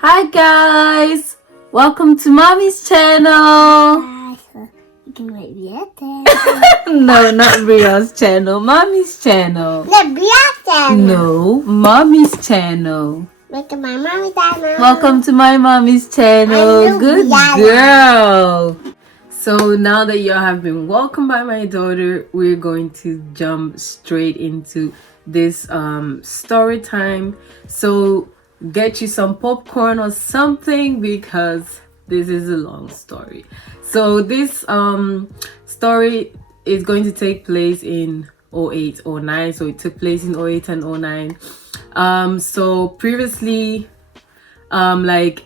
Hi guys, welcome to Mommy's channel. You can write Vietnam. No, not Ria's channel, Mommy's channel. The Vietnam. No, Mommy's channel. Look at my mommy channel. Welcome to my Mommy's channel. I'm Good Rihanna. girl. So now that you have been welcomed by my daughter, we're going to jump straight into this story time. So get you some popcorn or something because this is a long story. So this story is going to take place in 08, 09. So it took place in 08 and 09. So previously, by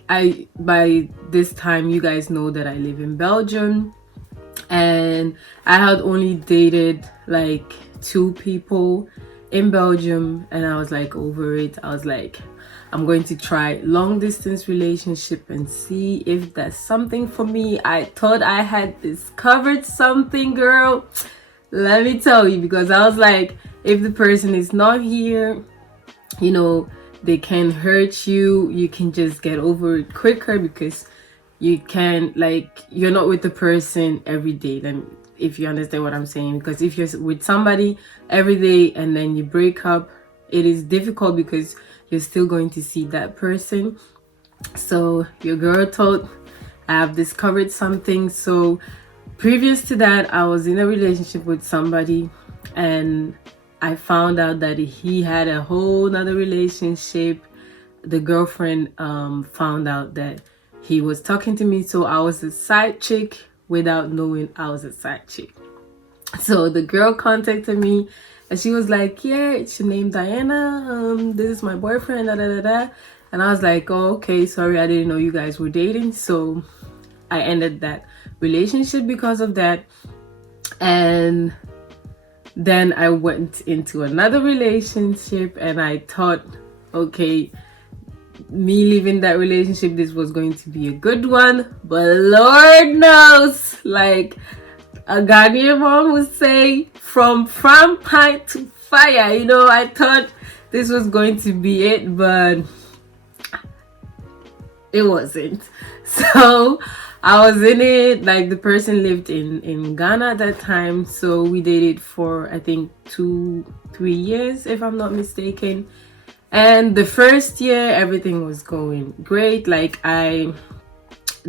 this time you guys know that I live in Belgium, and I had only dated like 2 people in Belgium, and I was like over it. I was like, I'm going to try long distance relationship and see if that's something for me. I thought I had discovered something, girl. Let me tell you, because I was like, if the person is not here, you know, they can hurt you. You can just get over it quicker because you can, like, you're not with the person every day. Then, if you understand what I'm saying, because if you're with somebody every day and then you break up, it is difficult because you're still going to see that person. So your girl thought I have discovered something. So previous to that, I was in a relationship with somebody, and I found out that he had a whole nother relationship. The girlfriend found out that he was talking to me, so I was a side chick without knowing I was a side chick. So the girl contacted me and she was like, yeah, it's your name Diana, this is my boyfriend, da da da da. And I was like, oh, okay, sorry, I didn't know you guys were dating. So I ended that relationship because of that. And then I went into another relationship, and I thought, okay, me leaving that relationship, this was going to be a good one. But Lord knows, like a Ghanaian mom would say, from pie to fire. You know, I thought this was going to be it, but it wasn't. So I was in it, like the person lived in Ghana at that time. So we dated for, I think, 2-3 years, if I'm not mistaken. And the first year, everything was going great. Like, I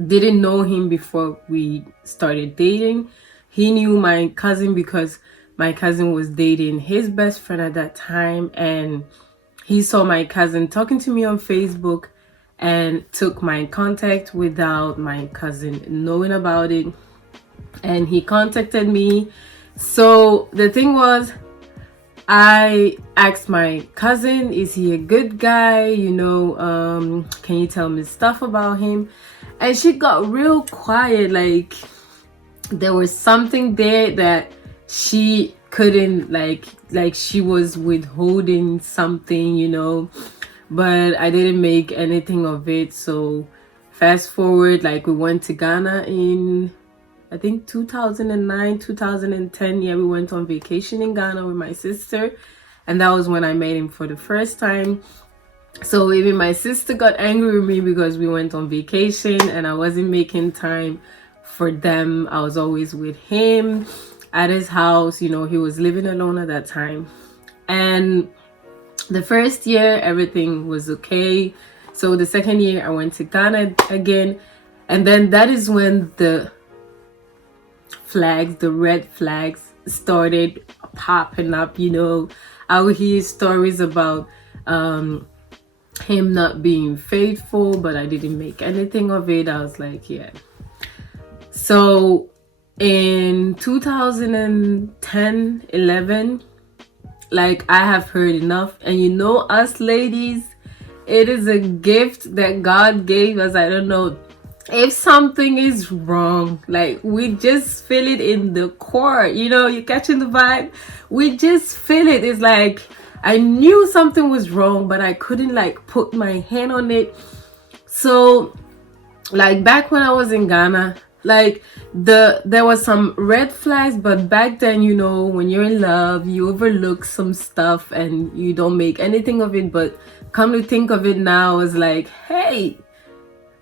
didn't know him before we started dating. He knew my cousin because my cousin was dating his best friend at that time, and he saw my cousin talking to me on Facebook and took my contact without my cousin knowing about it, and he contacted me. So the thing was, I asked my cousin, is he a good guy, you know, can you tell me stuff about him? And she got real quiet, like there was something there that she couldn't, like she was withholding something, you know. But I didn't make anything of it. So fast forward, like we went to Ghana in, I think, 2009, 2010. Yeah, we went on vacation in Ghana with my sister, and that was when I met him for the first time. So even my sister got angry with me because we went on vacation and I wasn't making time for them. I was always with him at his house. You know, he was living alone at that time. And the first year, everything was okay. So the second year, I went to Ghana again. And then that is when the red flags started popping up. You know, I would hear stories about him not being faithful, but I didn't make anything of it. I was like, yeah. So in 2010, 11, like, I have heard enough. And you know, us ladies, it is a gift that God gave us. I don't know, if something is wrong, like, we just feel it in the core, you know, you catching the vibe? We just feel it. It's like, I knew something was wrong, but I couldn't, like, put my hand on it. So, like, back when I was in Ghana, like, there was some red flags, but back then, you know, when you're in love, you overlook some stuff and you don't make anything of it. But come to think of it now, it's like, hey,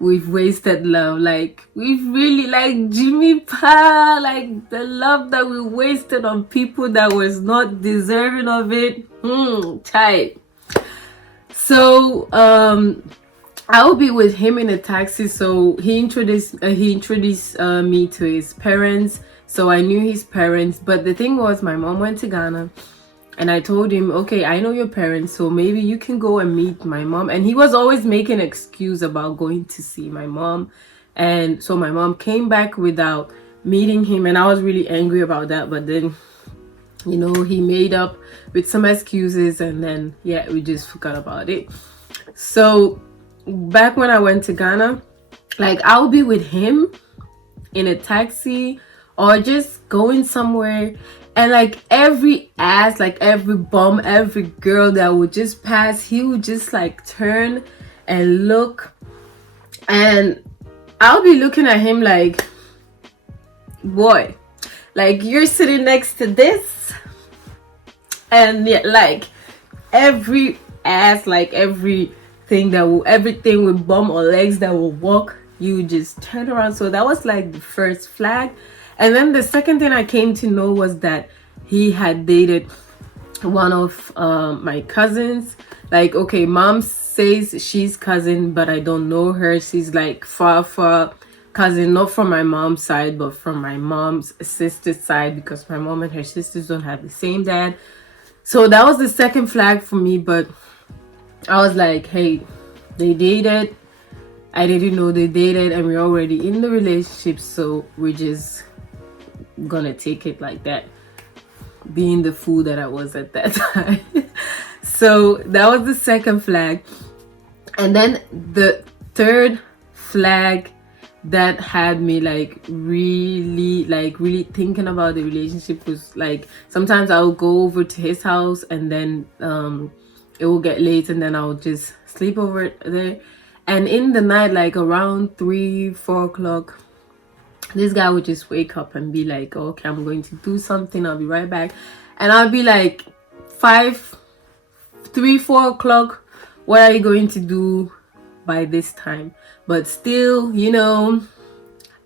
we've wasted love. Like, we've really, like, Jimmy Pa, like, the love that we wasted on people that was not deserving of it. Tight. So I will be with him in a taxi. So he introduced me to his parents. So I knew his parents. But the thing was, my mom went to Ghana, and I told him, okay, I know your parents, so maybe you can go and meet my mom. And he was always making an excuse about going to see my mom. And so my mom came back without meeting him, and I was really angry about that. But then, you know, he made up with some excuses, and then, yeah, we just forgot about it. So back when I went to Ghana, like, I'll be with him in a taxi or just going somewhere, and like every ass, like every bum, every girl that would just pass, he would just like turn and look, and I'll be looking at him like, boy, like, you're sitting next to this. And yeah, like every ass, like everything with bum or legs that will walk, you just turn around. So that was like the first flag. And then the second thing I came to know was that he had dated one of my cousins. Like, okay, mom says she's cousin, but I don't know her. She's like far cousin, not from my mom's side, but from my mom's sister's side, because my mom and her sisters don't have the same dad. So that was the second flag for me. But I was like, hey, they dated. I didn't know they dated, and we're already in the relationship, so we're just gonna take it like that, being the fool that I was at that time. So that was the second flag. And then the third flag that had me like really thinking about the relationship was like, sometimes I'll go over to his house, and then it will get late, and then I'll just sleep over there. And in the night, like around 3-4 o'clock, this guy would just wake up and be like, okay, I'm going to do something, I'll be right back. And I'll be like, 3-4 o'clock, what are you going to do by this time? But still, you know,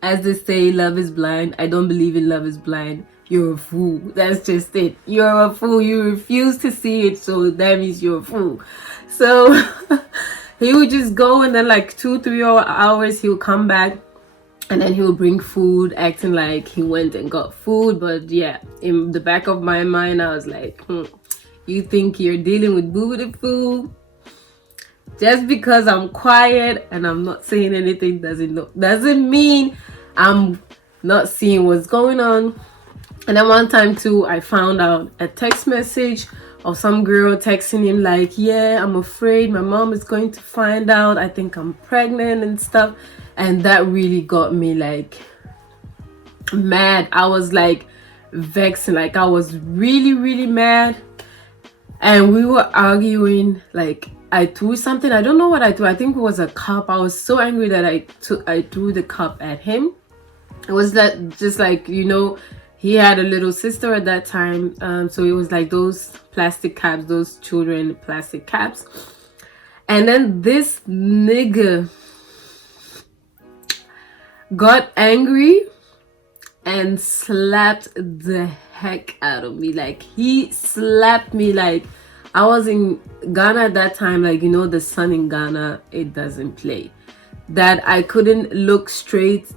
as they say, love is blind. I don't believe in love is blind. You're a fool. That's just it. You're a fool. You refuse to see it, so that means you're a fool. So he would just go, and then like 2-3 hours he'll come back, and then he'll bring food, acting like he went and got food. But yeah, in the back of my mind, I was like, you think you're dealing with booty food? Just because I'm quiet and I'm not saying anything doesn't mean I'm not seeing what's going on. And then one time too, I found out a text message of some girl texting him like, yeah, I'm afraid my mom is going to find out, I think I'm pregnant and stuff. And that really got me like mad. I was like vexing, like I was really mad. And we were arguing, like I threw something. I don't know what I threw. I think it was a cup. I was so angry that I threw the cup at him. It was that just like, you know, he had a little sister at that time. So it was like those plastic caps, those children plastic caps. And then this nigga got angry and slapped the heck out of me. Like, he slapped me like I was in Ghana at that time. Like, you know, the sun in Ghana, it doesn't play. That I couldn't look straight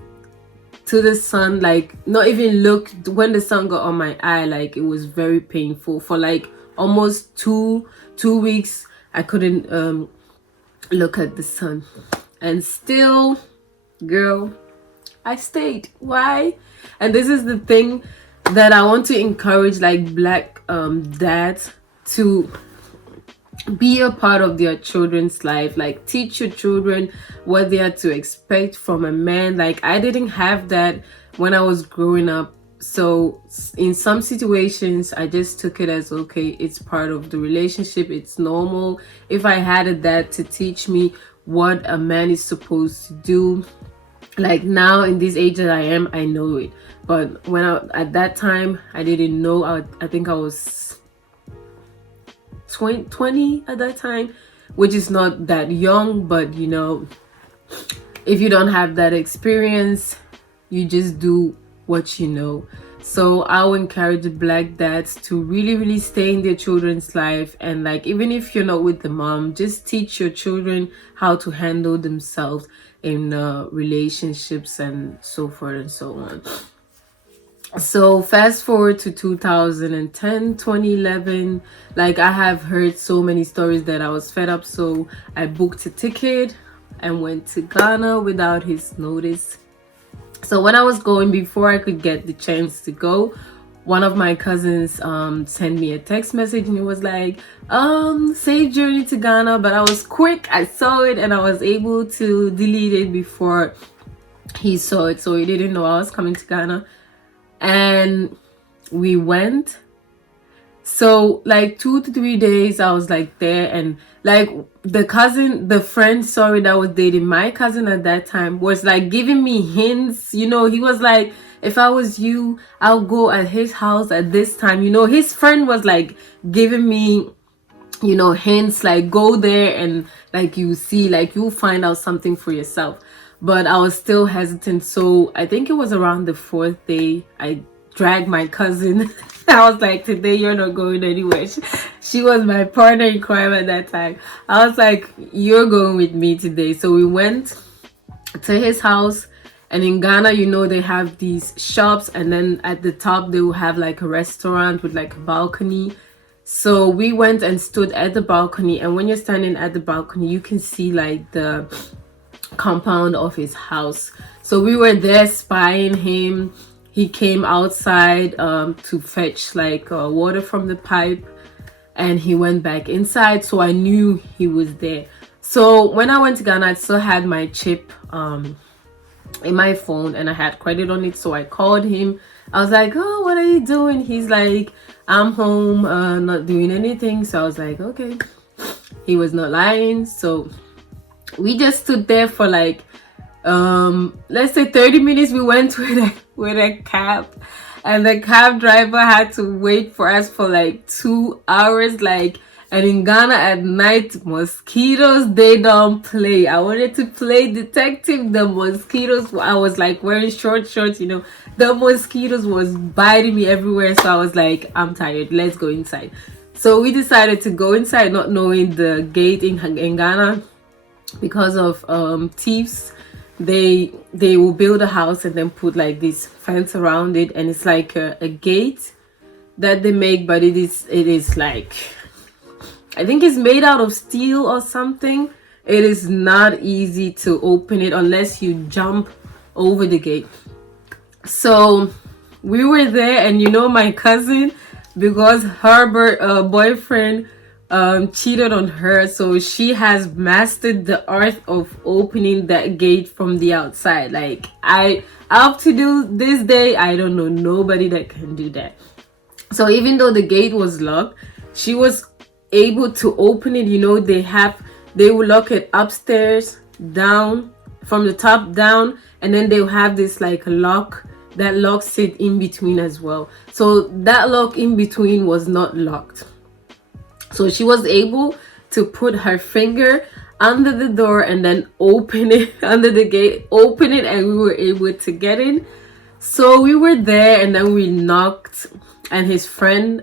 to the sun, like not even look when the sun got on my eye. Like, it was very painful for like almost two weeks. I couldn't look at the sun, and still, girl, I stayed. Why? And this is the thing that I want to encourage, like black dads to be a part of their children's life. Like, teach your children what they are to expect from a man. Like, I didn't have that when I was growing up. So in some situations, I just took it as, okay, it's part of the relationship, it's normal. If I had a dad to teach me what a man is supposed to do, like now in this age that I am, I know it. But when at that time, I didn't know. I think I was 20 at that time, which is not that young, but you know, if you don't have that experience, you just do what you know. So I would encourage the Black dads to really stay in their children's life, and like, even if you're not with the mom, just teach your children how to handle themselves in relationships and so forth and so on. So fast forward to 2010, 2011, like, I have heard so many stories that I was fed up, so I booked a ticket and went to Ghana without his notice. So when I was going, before I could get the chance to go, one of my cousins sent me a text message, and it was like, safe journey to Ghana. But I was quick, I saw it, and I was able to delete it before he saw it, so he didn't know I was coming to Ghana. And we went. So like 2 to 3 days I was like there, and like the friend, sorry, that was dating my cousin at that time, was like giving me hints, you know. He was like, if I was you, I'll go at his house at this time, you know. His friend was like giving me, you know, hints, like, go there and like, you see, like, you'll find out something for yourself. But I was still hesitant, so I think it was around the 4th day I dragged my cousin. I was like, today you're not going anywhere. She was my partner in crime at that time. I was like, you're going with me today. So we went to his house, and in Ghana, you know, they have these shops, and then at the top they will have like a restaurant with like a balcony. So we went and stood at the balcony, and when you're standing at the balcony, you can see like the compound of his house. So we were there spying him. He came outside to fetch like water from the pipe, and he went back inside, so I knew he was there. So when I went to Ghana, I still had my chip in my phone, and I had credit on it. So I called him. I was like, oh, what are you doing? He's like, I'm home, not doing anything. So I was like, okay. He was not lying. So we just stood there for like let's say 30 minutes. We went with a cab, and the cab driver had to wait for us for like 2 hours. Like, and in Ghana at night, mosquitoes, they don't play. I wanted to play detective. The mosquitoes, I was like wearing short shorts, you know, the mosquitoes was biting me everywhere. So I was like, I'm tired, let's go inside. So we decided to go inside, not knowing the gate in Ghana, because of thieves. They will build a house and then put like this fence around it, and it's like a gate that they make, but it is like, I think it's made out of steel or something. It is not easy to open it unless you jump over the gate. So we were there, and you know, my cousin, because her boyfriend cheated on her, so she has mastered the art of opening that gate from the outside. Like, I up to do this day, I don't know nobody that can do that. So even though the gate was locked, she was able to open it. You know, they will lock it upstairs, down, from the top down, and then they'll have this like lock that locks it in between as well. So that lock in between was not locked. So she was able to put her finger under the door and then open it, under the gate, open it, and we were able to get in. So we were there, and then we knocked, and his friend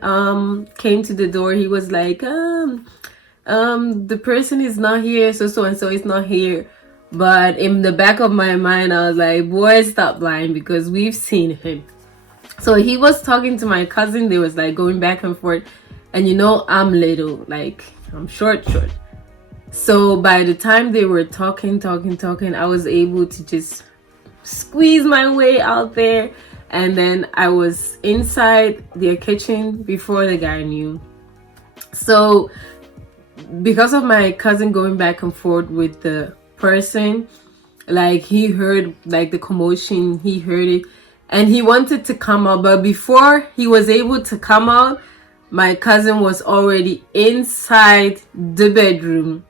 came to the door. He was like, the person is not here, so and so is not here. But in the back of my mind, I was like, boy, stop lying, because we've seen him. So he was talking to my cousin. They was like going back and forth. And you know, I'm little, like, I'm short. So by the time they were talking, I was able to just squeeze my way out there. And then I was inside their kitchen before the guy knew. So because of my cousin going back and forth with the person, like, he heard like the commotion, he heard it, and he wanted to come out. But before he was able to come out, my cousin was already inside the bedroom.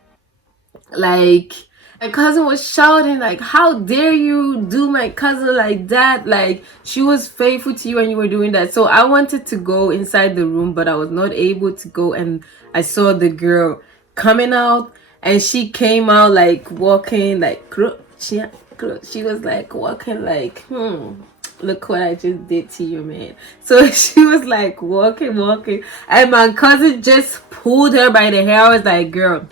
Like, my cousin was shouting like, how dare you do my cousin like that? Like, she was faithful to you and you were doing that. So I wanted to go inside the room, but I was not able to go. And I saw the girl coming out, and she came out like walking like she was like walking like, look what I just did to you, man. So she was like walking, and my cousin just pulled her by the hair. I was like, girl,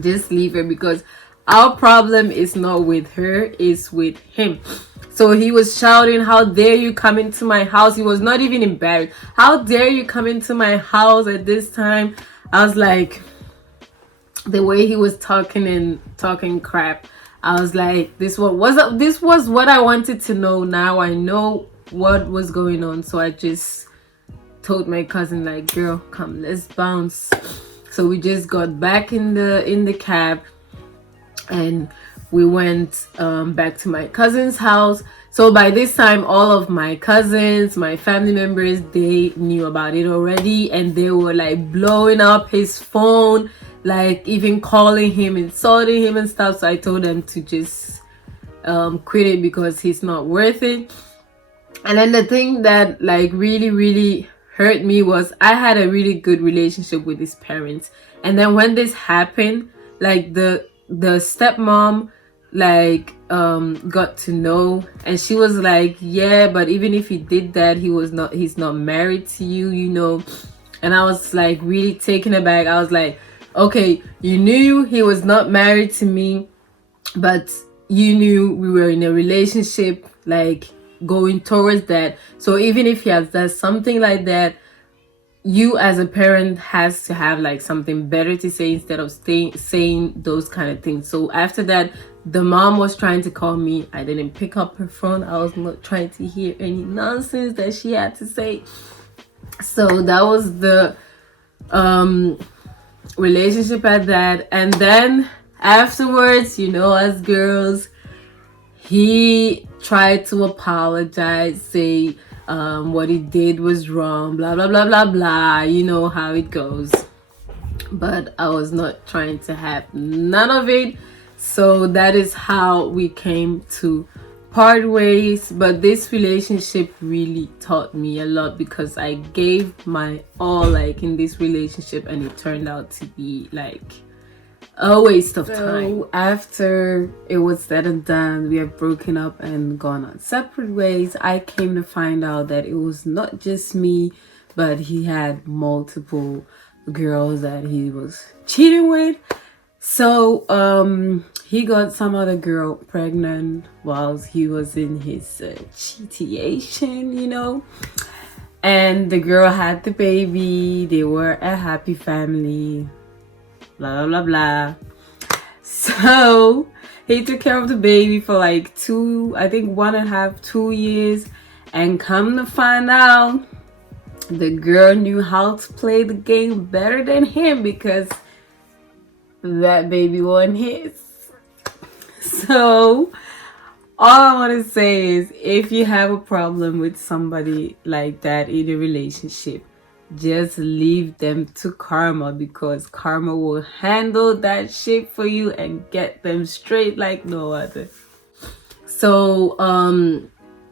just leave her, because our problem is not with her, it's with him. So he was shouting, how dare you come into my house? He was not even embarrassed. How dare you come into my house at this time? I was like, the way he was talking crap, I was like, this was what I wanted to know. Now I know what was going on. So I just told my cousin, like, girl, come, let's bounce. So we just got back in the cab, and we went back to my cousin's house. So by this time, all of my cousins, my family members, they knew about it already, and they were like blowing up his phone, like even calling him, insulting him and stuff. So I told them to just quit it, because he's not worth it. And then the thing that like really hurt me was, I had a really good relationship with his parents, and then when this happened, like the stepmom like got to know, and she was like, yeah, but even if he did that, he's not married to you, you know. And I was like really taken aback. I was like, okay, you knew he was not married to me, but you knew we were in a relationship, like going towards that. So even if he has done something like that, you as a parent has to have like something better to say instead of saying those kind of things. So after that, the mom was trying to call me. I didn't pick up her phone. I was not trying to hear any nonsense that she had to say. So that was the relationship at that. And then afterwards, you know, as girls, he tried to apologize, say what he did was wrong, blah blah blah blah blah, you know how it goes. But I was not trying to have none of it. So that is how we came to part ways. But this relationship really taught me a lot, because I gave my all like in this relationship, and it turned out to be like a waste of time. After it was said and done, we have broken up and gone on separate ways. I came to find out that it was not just me, but he had multiple girls that he was cheating with. So he got some other girl pregnant whilst he was in his cheatation, you know. And the girl had the baby. They were a happy family, blah blah blah. So he took care of the baby for like 2 years, and come to find out, the girl knew how to play the game better than him, because that baby wasn't his. So all I want to say is, if you have a problem with somebody like that in a relationship, just leave them to karma, because karma will handle that shit for you and get them straight like no other. So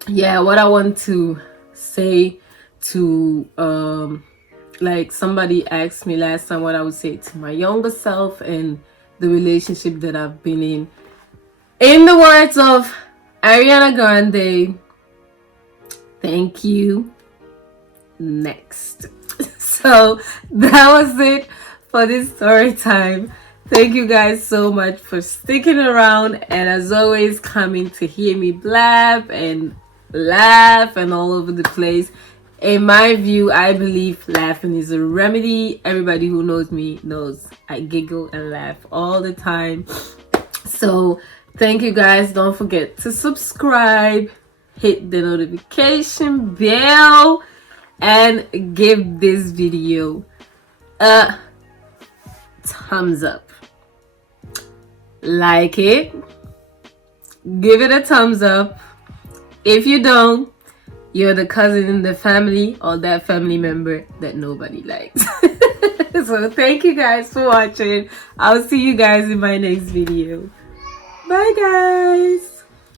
yeah, what I want to say to like somebody asked me last time what I would say to my younger self and the relationship that I've been in the words of Ariana Grande, thank you, next. So that was it for this story time. Thank you guys so much for sticking around, and as always, coming to hear me blab and laugh and all over the place. In my view, I believe laughing is a remedy. Everybody who knows me knows I giggle and laugh all the time. So thank you guys. Don't forget to subscribe, hit the notification bell, and give this video a thumbs up. Like it, give it a thumbs up. If you don't, you're the cousin in the family or that family member that nobody likes. So thank you guys for watching. I'll see you guys in my next video. Bye guys.